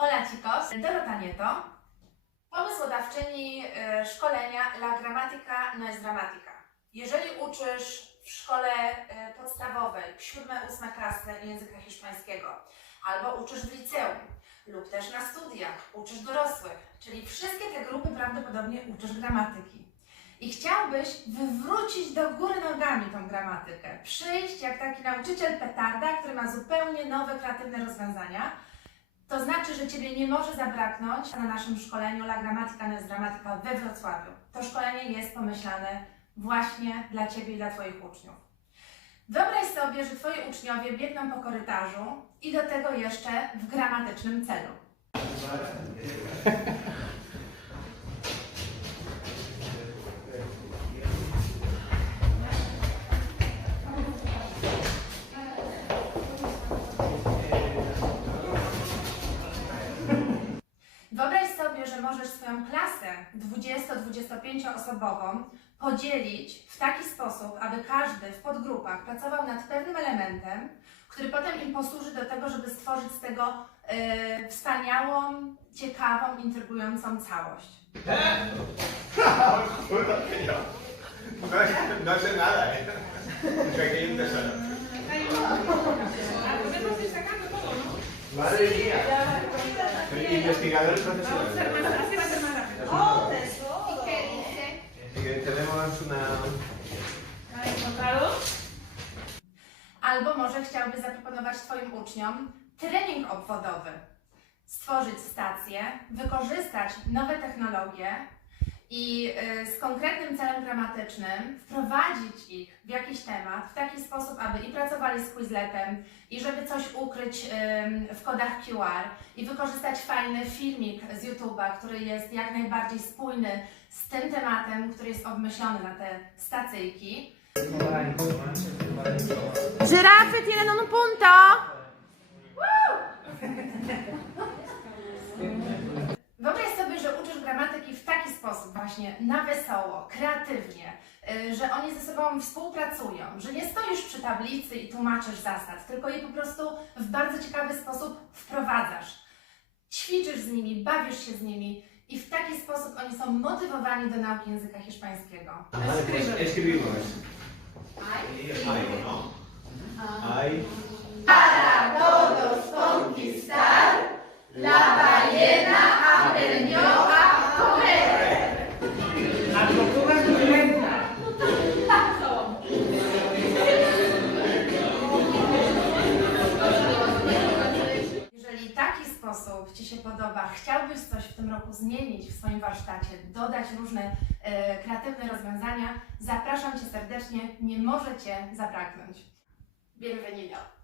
Ola Cikos, Dorota Nieto, pomysłodawczyni e, szkolenia La Grammatica no es Dramatica. Jeżeli uczysz w szkole e, podstawowej, 7-8 klasy języka hiszpańskiego, albo uczysz w liceum, lub też na studiach, uczysz dorosłych, czyli wszystkie te grupy prawdopodobnie uczysz gramatyki. I chciałbyś wywrócić do góry nogami tą gramatykę, przyjść jak taki nauczyciel petarda, który ma zupełnie nowe, kreatywne rozwiązania, to znaczy, że Ciebie nie może zabraknąć na naszym szkoleniu La Grammatica no es Dramatica we Wrocławiu. To szkolenie jest pomyślane właśnie dla Ciebie i dla Twoich uczniów. Wyobraź sobie, że Twoi uczniowie biegną po korytarzu i do tego jeszcze w gramatycznym celu. Że możesz swoją klasę 20-25 osobową podzielić w taki sposób, aby każdy w podgrupach pracował nad pewnym elementem, który potem im posłuży do tego, żeby stworzyć z tego e, wspaniałą, ciekawą, intrygującą całość. No, no sé nada, ¿eh? Más rápido. ¡Oh, tesoro! ¿Qué dice? Y que tenemos una. ¿Has encontrado? Albo może chciałbyś zaproponować Twoim uczniom trening obwodowy. Stworzyć stację, wykorzystać nowe technologie i y, z konkretnym celem gramatycznym wprowadzić ich w jakiś temat w taki sposób, aby i pracowali z Quizletem, i żeby coś ukryć w kodach QR, i wykorzystać fajny filmik z YouTube'a, który jest jak najbardziej spójny z tym tematem, który jest obmyślony na te stacyjki. Żyrafy tienen un punto! Wyobraź sobie, że uczysz gramatyki w taki na wesoło, kreatywnie, y, że oni ze sobą współpracują, że nie stoisz przy tablicy i tłumaczysz zasad, tylko je po prostu w bardzo ciekawy sposób wprowadzasz. Ćwiczysz z nimi, bawisz się z nimi i w taki sposób oni są motywowani do nauki języka hiszpańskiego. Escribimos. Ay, ¿no? Ay. Sposób Ci się podoba, chciałbyś coś w tym roku zmienić w swoim warsztacie, dodać różne e, kreatywne rozwiązania, zapraszam Cię serdecznie, nie może Cię zabraknąć. Bienvenido!